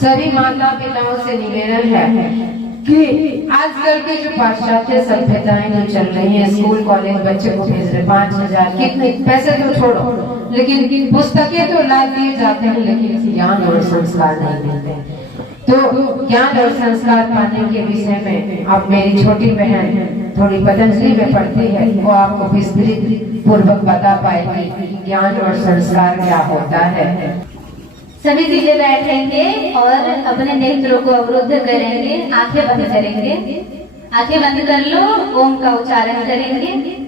सभी माता पिताओं से निवेदन है कि आजकल की जो पाश्चात्य सभ्यताएं जो चल रही हैं, स्कूल कॉलेज बच्चे को भेज रहे 5,000 कितने पैसे तो छोड़ो, लेकिन पुस्तकें तो ला दिए जाते हैं, लेकिन ज्ञान और संस्कार नहीं मिलते। तो ज्ञान और संस्कार पाने के विषय में अब मेरी छोटी बहन थोड़ी पतंजलि में पढ़ती है, वो आपको विस्तृत पूर्वक बता पाएगी कि ज्ञान और संस्कार क्या होता है। सभी चीजें बैठेंगे और अपने नेत्रों को अवरुद्ध करेंगे, आंखें बंद करेंगे। आंखें बंद कर लो, ओम का उच्चारण करेंगे।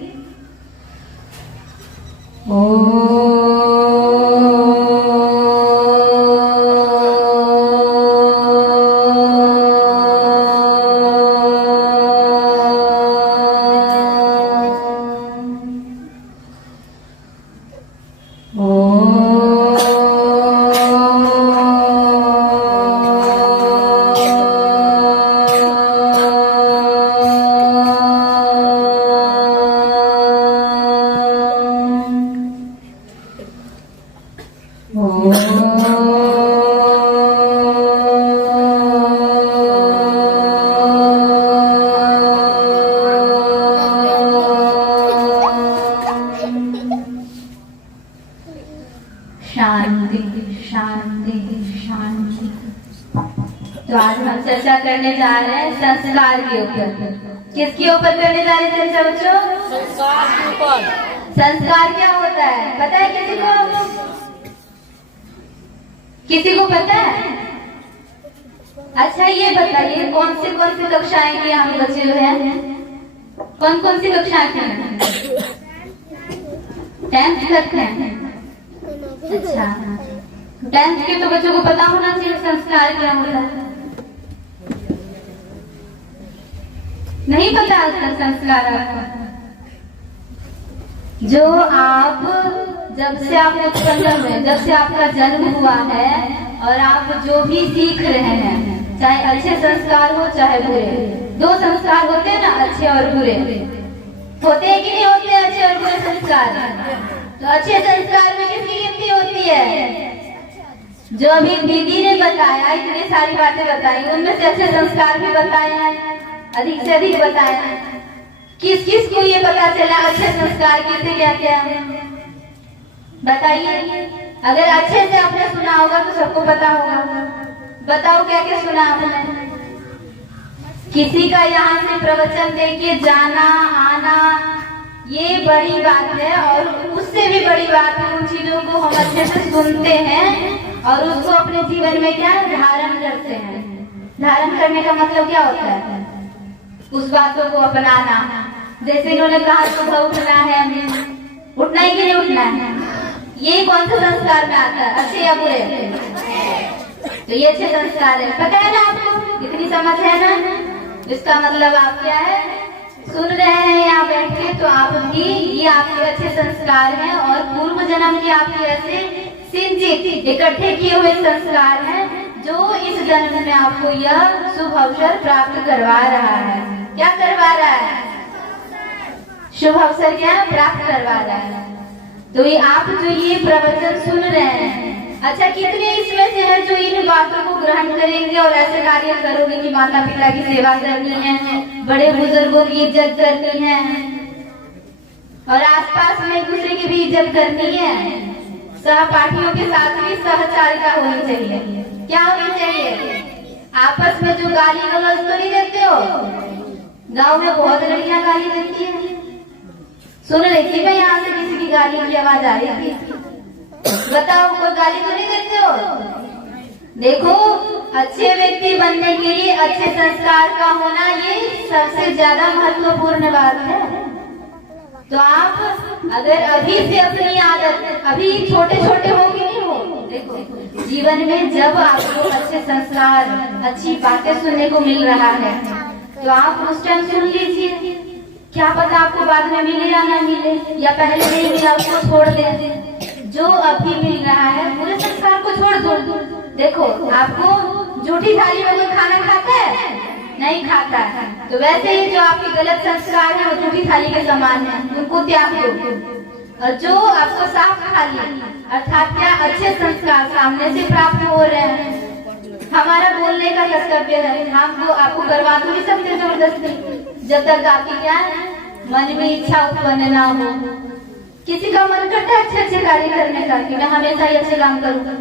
शांति शांति शांति। तो आज हम चर्चा करने जा रहे हैं संस्कार के ऊपर। किसके ऊपर करने जा रहे हैं चर्चा बच्चों? संस्कार के ऊपर। संस्कार क्या होता है पता है किसी को? किसी को पता है? अच्छा ये बताइए कौन सी कक्षाएं की हम बच्चे जो हैं, कौन सी कक्षाएं की हैं? 10th तक हैं। अच्छा 10th के तो बच्चों को पता होना चाहिए संस्कार क्या होता है। नहीं पता संस्कार आपको? जो आप जब से आप उत्पन्न हुए, जब से आपका जन्म हुआ है और आप जो भी सीख रहे हैं, चाहे अच्छे संस्कार हो चाहे बुरे, 2 संस्कार होते हैं ना, अच्छे और बुरे होते हैं कि नहीं होते? अच्छे और बुरे संस्कार। तो अच्छे संस्कार में किसकी गिनती होती है? जो अभी दीदी ने बताया, इतनी सारी बातें बताई, उनमें से अच्छे संस्कार भी बताए हैं, अधिक से अधिक बताए हैं। किस किस को ये पता चला अच्छे संस्कार किसे क्या क्या है? बताइए। अगर अच्छे से आपने सुना होगा तो सबको पता होगा। बताओ क्या क्या सुना आपने? किसी का यहाँ से प्रवचन देके जाना आना ये बड़ी बात है, और उससे भी बड़ी बात है उन चीजों को हम अच्छे से सुनते हैं और उसको अपने जीवन में क्या धारण करते हैं। धारण करने का मतलब क्या होता है? उस बातों को अपनाना। जैसे इन्होंने कहा सुबह उठना है, हमें उठना है कि नहीं उठना है? ये कौन सा संस्कार में आता है, अच्छे या बुरे? तो ये अच्छे संस्कार है, पता है ना आपको? इतनी समझ है ना? इसका मतलब आप क्या है सुन रहे हैं यहाँ बैठ के, तो आपकी ये आपके अच्छे संस्कार हैं और पूर्व जन्म के आपके ऐसे सिंचित इकट्ठे किए हुए संस्कार हैं जो इस जन्म में आपको यह शुभ अवसर प्राप्त करवा रहा है। क्या करवा रहा है? शुभ अवसर क्या प्राप्त करवा रहा है। तो ये आप जो ये प्रवचन सुन रहे हैं, अच्छा कितने इसमें से हैं जो इन बातों को ग्रहण करेंगे और ऐसे कार्य करोगे कि माता पिता की सेवा करनी है, बड़े बुजुर्गों की इज्जत करनी है और आसपास में एक दूसरे की भी इज्जत करनी है। सहपाठियों के साथ भी सहचारिता होनी चाहिए। क्या होनी चाहिए? आपस में जो गाली गलौज तो नहीं देते हो? गाँव में बहुत लड़कियां गाली देती है। सुन रही थी मैं यहाँ से किसी की गाली की आवाज आ रही थी। बताओ कोई गाली तो नहीं देते हो? देखो अच्छे व्यक्ति बनने के लिए अच्छे संस्कार का होना ये सबसे ज्यादा महत्वपूर्ण बात है। तो आप अगर अभी से अपनी आदत, अभी छोटे छोटे हो कि नहीं हो, देखो जीवन में जब आपको अच्छे संस्कार अच्छी बातें सुनने को मिल रहा है तो आप उस टाइम सुन लीजिए। क्या पता आपको बाद में मिले या ना मिले, या पहले नहीं मिला उसको छोड़ दे। जो अभी मिल रहा है पूरे संस्कार को छोड़ दो। देखो आपको जूठी थाली में कोई खाना खाता है? नहीं खाता है। तो वैसे ही जो आपके गलत संस्कार है वो जूठी थाली के समान है, उनको त्याग दो। और जो आपको साफ थाली अर्थात क्या अच्छे संस्कार सामने से प्राप्त हो रहे हैं, हम हमारा बोलने का कर्तव्य है, हम तो आपको करवा तो नहीं सकते जबरदस्ती, जब तक आपकी क्या मन में इच्छा उत्पन्न ना हो। किसी का मन करता है अच्छे अच्छे कार्य करने का कि मैं हमेशा ही अच्छे काम करूँ,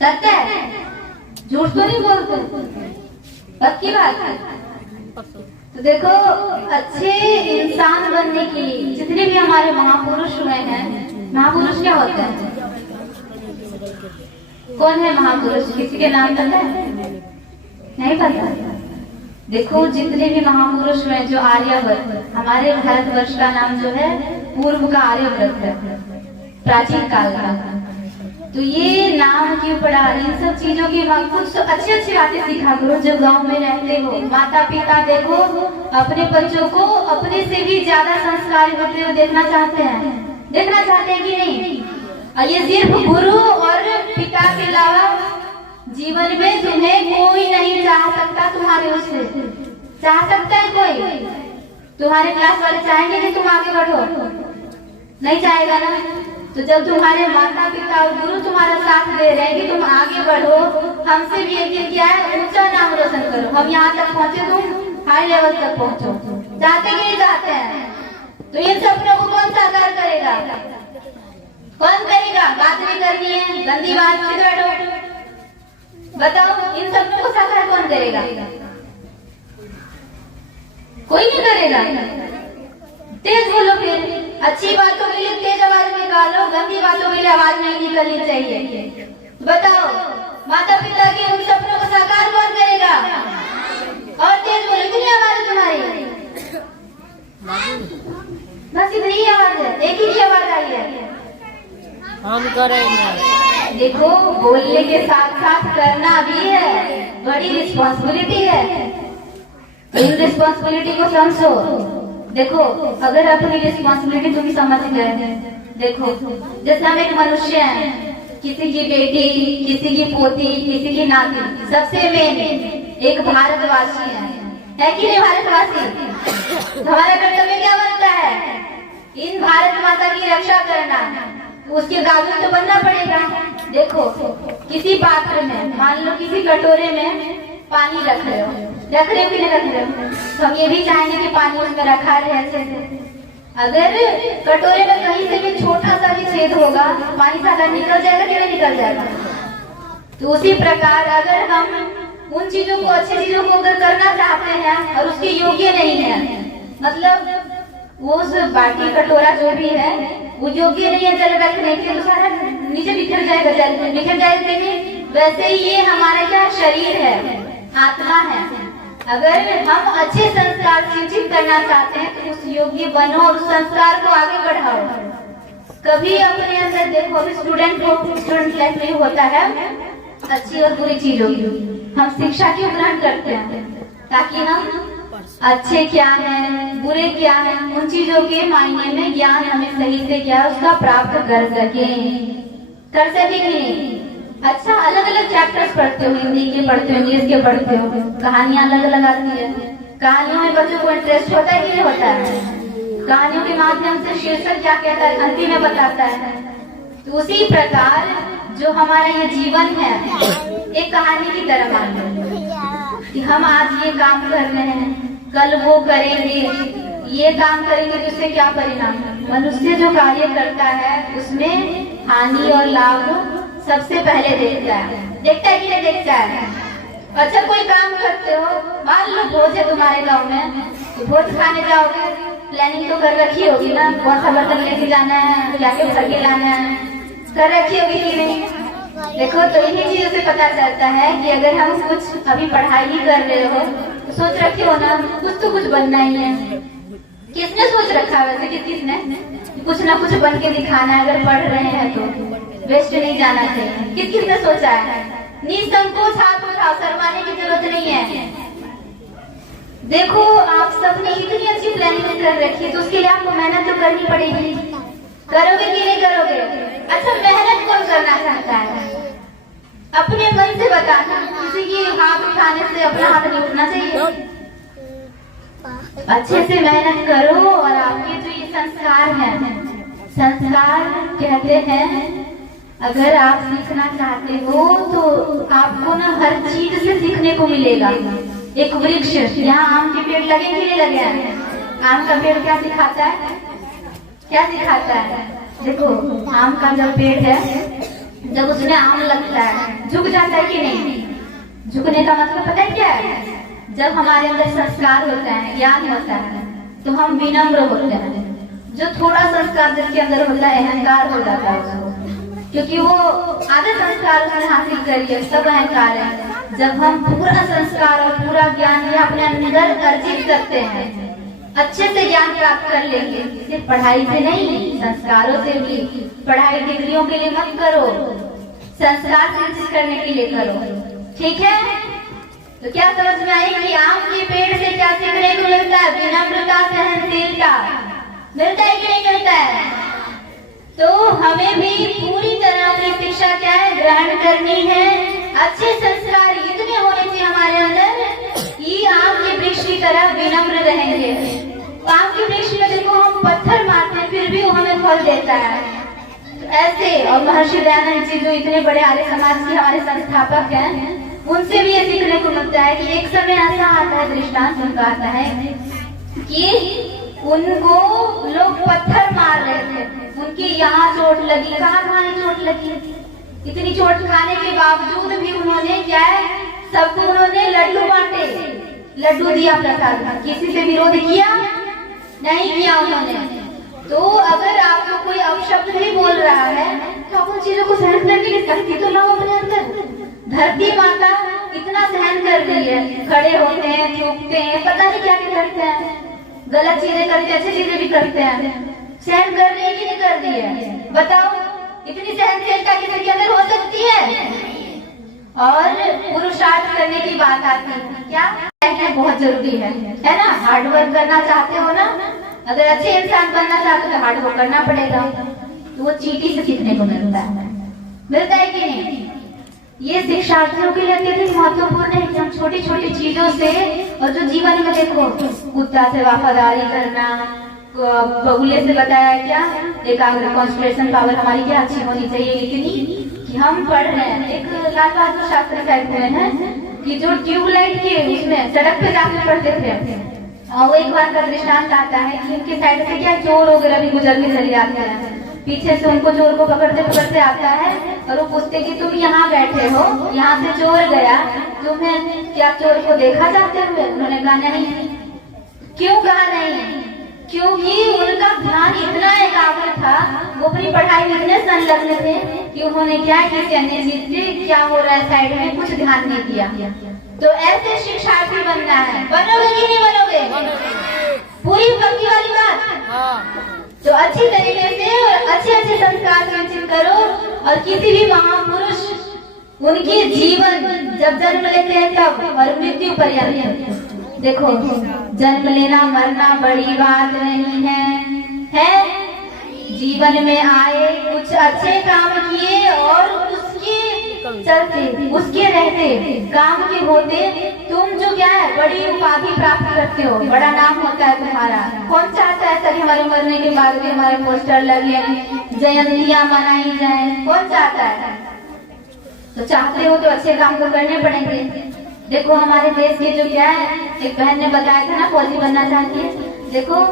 करता है, झूठ तो नहीं बोलते, पक्की बात है। तो देखो, अच्छे इंसान बनने के लिए जितने भी हमारे महापुरुष हुए हैं, महापुरुष क्या होते हैं? कौन है महापुरुष? किसी के नाम पता है? नहीं पता? देखो, जितने भी महापुरुष हुए जो आर्यव्रत, हमारे भारतवर्ष का नाम जो है पूर्व का आर्यव्रत है, प्राचीन काल का। तो ये नाम क्यों पड़ा? इन सब चीजों की कुछ अच्छी अच्छी बातें सीखा करो। जब गांव में रहते हो, माता पिता देखो अपने बच्चों को अपने से भी ज्यादा संस्कारी होते हुए देखना चाहते हैं कि नहीं? और ये सिर्फ गुरु और पिता के अलावा जीवन में तुम्हें कोई नहीं चाह सकता। तुम्हारे उससे चाह सकता है कोई? तुम्हारे क्लास वाले चाहेंगे कि तुम आगे बढ़ो? नहीं चाहेगा ना। तो जब तुम्हारे माता पिता और गुरु तुम्हारा साथ दे रहे हैं कि तुम आगे बढ़ो, हमसे भी एक दिन क्या है, ऊंचा नाम रोशन करो, हम यहाँ तक पहुँचे, तुम हाई लेवल तक पहुँचो, चाहते कि नहीं चाहते हैं? तो इन सपनों को कौन साकार करेगा? कौन करेगा? बात नहीं करनी है, गंदी बात से बैठो। बताओ, इन सपनों को साकार कौन करेगा? कोई नहीं करेगा। तेज बोलो, फिर अच्छी बातों के लिए तेज आवाज निकालो, गंदी बातों के लिए आवाज नहीं निकलनी चाहिए। बताओ, माता पिता के उन सपनों को साकार कौन करेगा? और तेज बोलो, कितनी आवाज है तुम्हारी? बस इतनी ही आवाज है, एक ही आवाज आई है। हम करेंगे। देखो, बोलने के साथ साथ करना भी है, बड़ी रिस्पॉन्सिबिलिटी है। इन रिस्पॉन्सिबिलिटी को समझो। देखो, अगर अपनी रिस्पॉन्सिबिलिटी तुम समझ गए, देखो जैसे हम एक मनुष्य हैं, किसी की बेटी, किसी की पोती, किसी की नाती, सबसे मेन एक भारतवासी है कि नहीं? भारतवासी। हमारा कर्तव्य क्या बनता है? इन भारत माता की रक्षा करना, उसके काबिल तो बनना पड़ेगा। देखो, किसी पात्र में, मान लो किसी कटोरे में पानी रख रहे हो कि नहीं रख रहे हो? तो हम ये भी चाहेंगे कि पानी उसमें रखा रहे अच्छे से। अगर कटोरे में कहीं से भी छोटा सा भी छेद होगा, पानी सारा निकल जाएगा कि नहीं निकल जाएगा? तो उसी प्रकार अगर हम उन चीजों को, अच्छी चीजों को अगर करना चाहते हैं और उसके योग्य नहीं है, मतलब वो उस बाटी कटोरा जो भी है वो योग्य नहीं है जल रखने के, तो सारा नीचे बिखर जाएगा, जल बिखर जाएगा कि नहीं? वैसे ही ये हमारा क्या शरीर है, आत्मा है। अगर हम अच्छे संस्कार सिंचित करना चाहते हैं तो उस योग्य बनो और उस संस्कार को आगे बढ़ाओ। कभी अपने अंदर देखो, अभी स्टूडेंट लाइफ में होता है अच्छी और बुरी चीजों की, हम शिक्षा क्यों ग्रहण करते हैं? ताकि हम अच्छे क्या है, बुरे क्या है, उन चीजों के मायने में ज्ञान हमें सही से क्या उसका प्राप्त कर सके कि नहीं? अच्छा, अलग अलग चैप्टर्स पढ़ते हो, हिंदी के पढ़ते हो, इंग्लिश के पढ़ते हो, कहानियां अलग अलग आती है। कहानियों में बच्चों को इंटरेस्ट होता है कि नहीं होता है? कहानियों के माध्यम से शीर्षक क्या कहता है, अंतिम में बताता है। तो उसी प्रकार जो हमारा ये जीवन है, एक कहानी की तरह मान लो कि हम आज ये काम कर रहे हैं, कल वो करेंगे, ये काम करेंगे तो उससे क्या परिणाम? मनुष्य जो कार्य करता है उसमें हानि और लाभ सबसे पहले देखता है कि नहीं देखता है? अच्छा, कोई काम करते हो, मान लो भोज है तुम्हारे गांव में, तो भोज खाने जाओगे, प्लानिंग तो कर रखी होगी ना, कौन सा बर्तन लेके जाना है, क्या क्या सब्जी लाना है, कर रखी होगी कि नहीं? देखो, तो इन्हीं चीजों से पता चलता है कि अगर हम कुछ अभी पढ़ाई ही कर रहे हो तो सोच रखे हो ना कुछ तो कुछ बनना ही है। किसने सोच रखा है वैसे? किसने? कुछ ना कुछ बन के दिखाना है। अगर पढ़ रहे हैं तो वेस्ट नहीं जाना चाहिए। किसने सोचा है? निसंकोच हाथ उठाओ, शर्माने की जरूरत नहीं है। देखो, आप सबने इतनी अच्छी प्लानिंग कर रखी है तो उसके लिए आपको मेहनत तो करनी पड़ेगी। करोगे कि नहीं करोगे? अच्छा, मेहनत कौन करना चाहता है? अपने मन से बताना, किसी की हाथ उठाने से अपना हाथ नहीं उठना चाहिए। अच्छे से मेहनत करो और आपके जो ये संस्कार हैं, संस्कार कहते हैं अगर आप सीखना चाहते हो तो आपको ना हर चीज से सीखने को मिलेगा। एक वृक्ष, यहाँ आम के पेड़ लगे कि नहीं लगे हैं? आम का पेड़ क्या सिखाता है? क्या सिखाता है? देखो, आम का जब पेड़ है, जब उसमें आम लगता है, झुक जाता है कि नहीं? झुकने का मतलब पता है क्या है? जब हमारे अंदर संस्कार होता है, ज्ञान होता है, तो हम विनम्र होते हैं। जो थोड़ा संस्कार जिसके अंदर होता है, अहंकार हो जाता है उसको, क्योंकि वो आधे संस्कार उसने हासिल करी है, सब अहंकार है। जब हम पूरा संस्कार और पूरा ज्ञान ये अपने अंदर अर्जित करते हैं, अच्छे से ज्ञान प्राप्त कर लेंगे। सिर्फ पढ़ाई से नहीं, संस्कारों से भी। पढ़ाई डिग्रियों के लिए मत करो, संस्कार सिंचित करने के लिए करो, ठीक है? तो क्या समझ में आई कि आम के पेड़ से क्या सीखने को मिलता है? विनम्रता, सहनशीलता मिलता है कि नहीं मिलता है? तो हमें भी पूरी तरह अपनी शिक्षा क्या है, ग्रहण करनी है। अच्छे संस्कार इतने होने चाहिए हमारे अंदर कि आम के वृक्ष की तरह विनम्र रहेंगे। आम के वृक्ष में देखो, हम पत्थर मारते हैं फिर भी वो हमें फल देता है। तो ऐसे, और महर्षि दयानंद जी जो इतने बड़े आर्य समाज के हमारे संस्थापक हैं, उनसे भी ये सीखने को मिलता है कि एक समय ऐसा आता है, दृष्टांत उनका आता है कि उनको लोग पत्थर मार रहे थे, उनकी यहाँ चोट लगी, कहाँ चोट लगी। इतनी चोट खाने के बावजूद भी उन्होंने क्या है, सबको उन्होंने लड्डू बांटे, लड्डू दिया प्रसाद। किसी से विरोध किया नहीं किया उन्होंने। तो अगर आपको कोई अपशब्द भी बोल रहा है तो आप उन चीजों को सहन करने की शक्ति तो लाओ अपने अंदर। धरती माता इतना सहन कर रही है, खड़े होते हैं, चूकते हैं, पता नहीं क्या क्या करते हैं, गलत चीजें करते हैं, अच्छी चीजें भी करते हैं। सहन कर रही है कि नहीं कर रही है? बताओ, इतनी सहनशीलता किसी के अंदर हो सकती है? और पुरुषार्थ करने की बात आती है, क्या बहुत जरूरी है ना? हार्डवर्क करना चाहते हो ना, अगर अच्छे इंसान बनना चाहते हो तो हार्डवर्क करना पड़ेगा। तो वो चींटी से सीखने को मिलता है कि नहीं? ये शिक्षार्थियों के लिए अत्यधिक महत्वपूर्ण है कि हम छोटी छोटी चीजों से, और जो जीवन में देखो, कुत्ता से वफादारी करना, बगुले से बताया क्या, एकाग्र कंसंट्रेशन पावर हमारी क्या अच्छी होनी चाहिए, इतनी कि हम पढ़ रहे हैं। एक लाल बहादुर शास्त्री कहते हैं कि जो ट्यूबलाइट के उसमें सड़क पे जाकर पढ़ते थे, और वो एक बार का दृष्टांत आता है कि उनके साइड से क्या चोर वगैरह भी गुजर के चले जाते हैं। पीछे से उनको चोर को पकड़ते पकड़ते आता है और वो पूछते कि तुम यहाँ बैठे हो, यहाँ से चोर गया, तुम्हें क्या चोर को देखा जाते हुए? उन्होंने कहा नहीं। क्यों कहा नहीं? क्योंकि उनका ध्यान इतना एकाग्र था, वो अपनी पढ़ाई में इतने संलग्न थे कि उन्होंने क्या किसी अन्य चीज से क्या हो रहा है साइड में कुछ ध्यान नहीं दिया। तो ऐसे शिक्षार्थी बनना है। बनोगे कि नहीं बनोगे? पूरी पक्की वाली बात। तो अच्छी तरीके से और अच्छे अच्छे संस्कार सिंचित करो। और किसी भी महापुरुष, उनके जीवन जब जन्म लेते हैं तब और मृत्यु पर्यंत, देखो जन्म लेना मरना बड़ी बात नहीं है? जीवन में आए, कुछ अच्छे काम किए और उसके चलते, उसके रहते, काम के होते तुम जो क्या है बड़ी उपाधि प्राप्त करते हो, बड़ा नाम होता है तुम्हारा। कौन चाहता है ऐसा कि हमारे मरने के बाद भी हमारे पोस्टर लगे, जयंतियां मनाई जाए? कौन चाहता है? तो चाहते हो तो अच्छे काम तो करने पड़ेंगे। देखो हमारे देश के जो क्या है, एक बहन ने बताया था ना, फौजी बनना चाहती है। देखो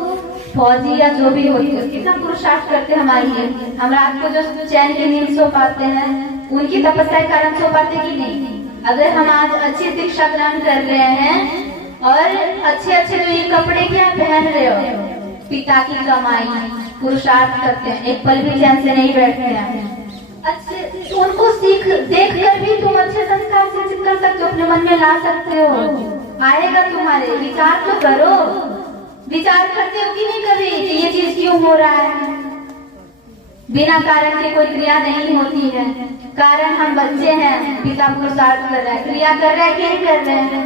फौजी या जो भी होती है कितना पुरुषार्थ करते हैं हमारे लिए। हम रात को जो चैन की नींद सो पाते हैं, उनकी तपस्या के कारण सो पाते कि नहीं? अगर हम आज अच्छी शिक्षा ग्रहण कर रहे हैं और अच्छे अच्छे जो ये कपड़े क्या पहन रहे हो, पिता की कमाई, पुरुषार्थ करते हैं, एक पल भी चैन से नहीं बैठते हैं। अच्छे उनको सीख देख कर भी तुम अच्छे संस्कार सिंचित कर सकते हो, अपने मन में ला सकते हो। आएगा तुम्हारे, विचार तो करो। विचार करते हो कि नहीं कभी कि ये चीज क्यों हो रहा है? बिना कारण की कोई क्रिया नहीं होती है। कारण हम बच्चे हैं, पिता पुरुषार्थ कर रहा है, क्रिया कर रहा है कि नहीं कर रहे हैं?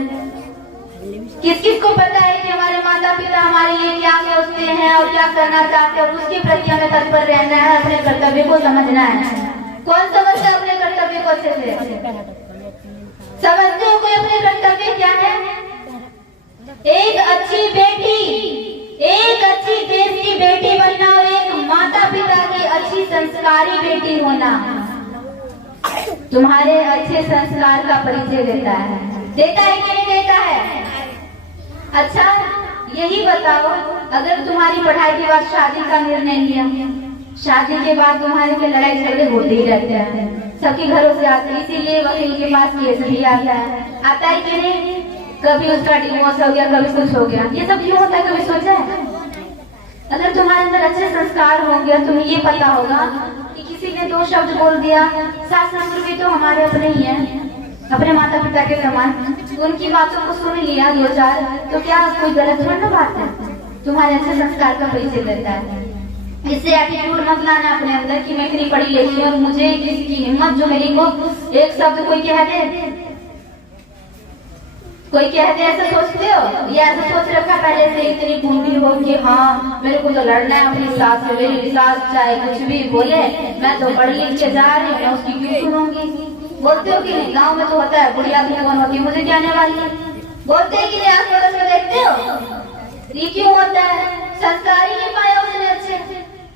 किस किस को पता है कि हमारे माता पिता हमारे लिए क्या सोचते हैं और क्या करना चाहते हैं, और उसके प्रति हमें तत्पर रहना है, अपने कर्तव्य को समझना है। कौन समझता है अपने कर्तव्य को अच्छे से? समझते हो कोई अपने कर्तव्य क्या है? एक अच्छी बेटी, एक अच्छी देश की बेटी बनना और एक माता पिता की अच्छी संस्कारी बेटी होना, तुम्हारे अच्छे संस्कार का परिचय देता है कि नहीं देता है? अच्छा यही बताओ, अगर तुम्हारी पढ़ाई के बाद शादी का निर्णय लिया, शादी के बाद तुम्हारे के लड़ाई झगड़े होते ही रहते हैं, सबके घरों से आते हैं, इसीलिए वकील के पास केस भी आता है कि नहीं? कभी उसका डिवोर्स हो गया, कभी कुछ हो गया, ये सब क्यों होता है, कभी सोचा है? अगर तुम्हारे अंदर अच्छे संस्कार होंगे, तुम्हें ये पता होगा कि किसी ने 2 शब्द बोल दिया, सास ससुर भी तो हमारे अपने ही हैं, अपने माता पिता के समान, उनकी बातों को सुन लिया 2-4, तो क्या कोई गलत थोड़ा बात है? तुम्हारे अच्छे संस्कार का परिचय देता है। इससे एटीट्यूड मत लाना अपने अंदर कि मैं इतनी पढ़ी लिखी और मुझे किसकी हिम्मत जो मेरी को एक शब्द कोई कह दे, ऐसा सोचते हो या ऐसा सोच रखा पहले से इतनी बूंदी हो कि हाँ मेरे को तो लड़ना है अपनी सास से, मेरी सास चाहे कुछ भी बोले, मैं तो पढ़ लिख के जा रही हूँ, मैं उसकी क्यों सुनूंगी? बोलते हो कि नहीं? गाँव में तो होता है, बुढ़िया की कौन होती है, मुझे क्या आने वाली है, बोलते हैं कि नहीं? आस पड़ोस में देखते हो ये क्यों होता है? संस्कार ही नहीं पाया उसने अच्छे।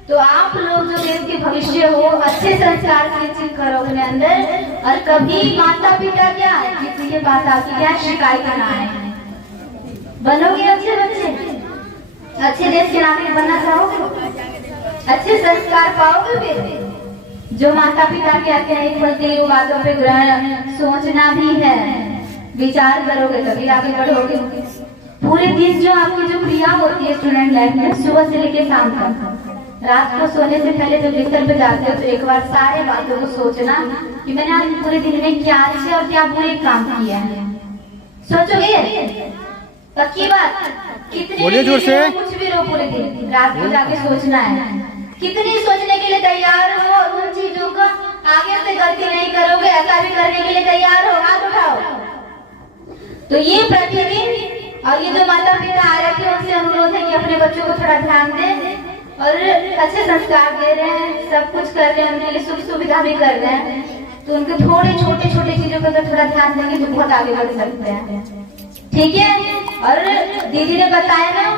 तो आप लोग जो देश के भविष्य हो, अच्छे संस्कार सुनिश्चित करो अपने अंदर, और कभी माता पिता क्या किसी के पास आके क्या शिकायत ना आए। बनोगे अच्छे बच्चे, अच्छे देश के नागरिक बनना चाहोगे, अच्छे संस्कार पाओगे, फिर जो माता पिता कहते हैं बोलते वो बातों पे ग्रहण सोचना भी है, विचार करोगे तभी आगे बढ़ोगे। पूरे दिन जो आपकी जो क्रिया होती है स्टूडेंट लाइफ में, सुबह से लेकर शाम तक, रात को सोने से पहले जब बिस्तर पे जाते हो तो एक बार सारे बातों को सोचना कि मैंने आज पूरे दिन में क्या अच्छे और क्या बुरे काम किया है। सोचोगे? पक्की बात? कितनी जोर से कुछ भी रो, पूरे दिन रात को जाके सोचना है। कितनी सोचने के लिए तैयार हो और उन चीजों का आगे से गलती नहीं करोगे, ऐसा भी करने के लिए तैयार हो? हाथ उठाओ। तो ये प्रतिदिन, और ये जो माता पिता आ रखे हैं उनसे अनुरोध है कि अपने बच्चों को थोड़ा ध्यान दें और अच्छे संस्कार दे रहे हैं, सब कुछ कर रहे हैं, उनके लिए सुख सुविधा भी कर रहे हैं, तो उनके थोड़े छोटे छोटे चीजों पर थोड़ा ध्यान देंगे तो बहुत आगे बढ़ सकते हैं। ठीक है? और दीदी ने बताया ना,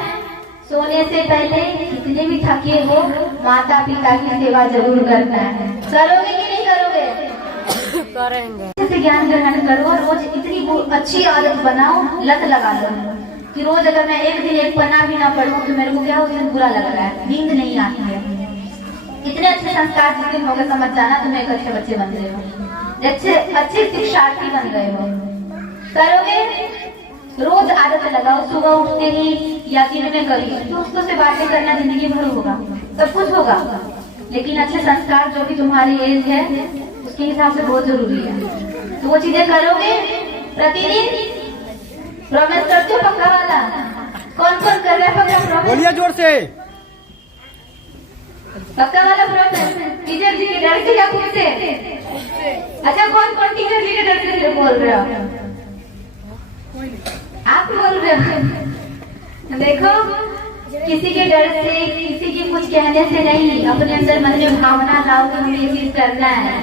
सोने से पहले कितने भी थके हो माता पिता की सेवा जरूर करना है। करोगे कि नहीं करोगे? करेंगे। ज्ञान ग्रहण करो और रोज इतनी अच्छी आदत बनाओ, लत लगा लो कि रोज अगर मैं एक दिन एक पन्ना भी ना पढ़ूं तो मेरे को क्या उस दिन बुरा लग रहा है, नींद नहीं आती है। इतने अच्छे संस्कार जिस दिन होगा समझ जाना तुम एक अच्छे बच्चे बन गए हो, अच्छे शिक्षार्थी बन गए हो। करोगे? रोज आदत लगाओ, सुबह उठते ही या दिन में कभी दोस्तों से बातें करना जिंदगी भर होगा, सब कुछ होगा, लेकिन अच्छे संस्कार जो भी तुम्हारी एज है उसके हिसाब से बहुत जरूरी है। तो वो चीजें करोगे प्रतिदिन? प्रॉमिस करते हो पक्का वाला? कौन कौन कर रहा है पक्का प्रॉमिस? बोलिए जोर से। पक्का वाला प्रॉमिस? टीचर जी के डर से या खुद से? अच्छा कौन कौन टीचर जी के डर से बोल रहे हो? आप बोल रहे हो? देखो, किसी के डर से, किसी के कुछ कहने से नहीं, अपने अंदर मन में भावना लाओ कि मुझे ये चीज करना है,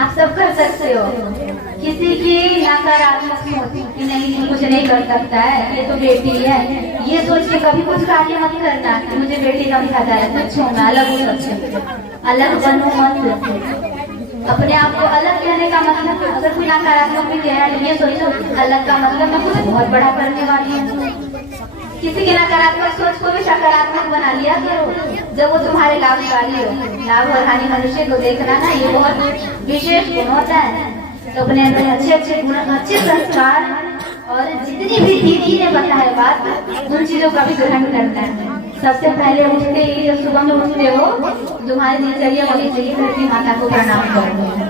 आप सब कर सकते हो। किसी की नकारात्मक सोच कि नहीं कुछ नहीं कर सकता है, ये तो बेटी है, ये सोच के कभी कुछ कार्य मत करना कि मुझे बेटी समझा जा रहा है, कुछ हूँ मैं, अलग हो सकते, अलग बनो मत। अपने आप को अलग कहने का मतलब, अगर कोई नकारात्मक भी कह रहा है ये सोचो अलग का मतलब मैं कुछ बहुत बड़ा करने वाली हूँ। किसी की नकारात्मक सोच को भी सकारात्मक बना लिया करो जब वो तुम्हारे लाभकारी हो। लाभ और हानि मनुष्य को देखना ना, ये बहुत विशेष गुण होता है। तो अपने अंदर अच्छे अच्छे गुण, अच्छे संस्कार और जितनी भी दीदी ने बताया बात, उन चीजों का भी ग्रहण करना है। सबसे पहले उठते ही जब सुबह में उठते हो तुम्हारी दिनचर्या होनी चाहिए धरती माता को प्रणाम करो।